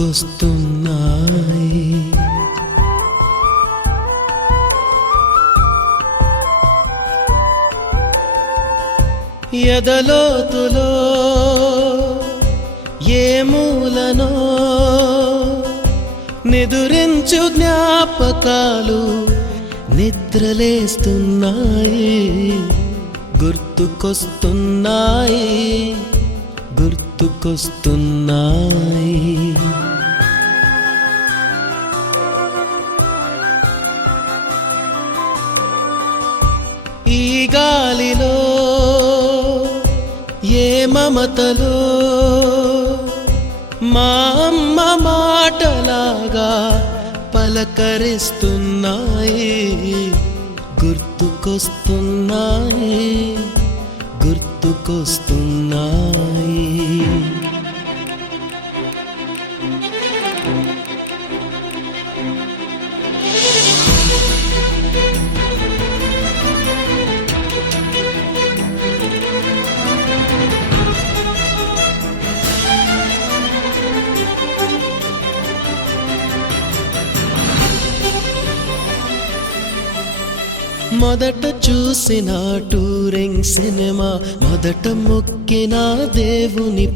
గుర్తుకొస్తున్నాయి. ఎదలోతులో ఏ మూలనో నిదురించు జ్ఞాపకాలు నిద్రలేస్తున్నాయి. గుర్తుకొస్తున్నాయి, గుర్తుకొస్తున్నాయి. ఈ గాలిలో ఏ మమతలో మా అమ్మ మాటలాగా పలకరిస్తున్నాయి. గుర్తుకొస్తున్నాయి, గుర్తుకొస్తున్నాయి. మొదట చూసిన టూరింగ్ సినిమా, మొదట మొక్కిన దేవుని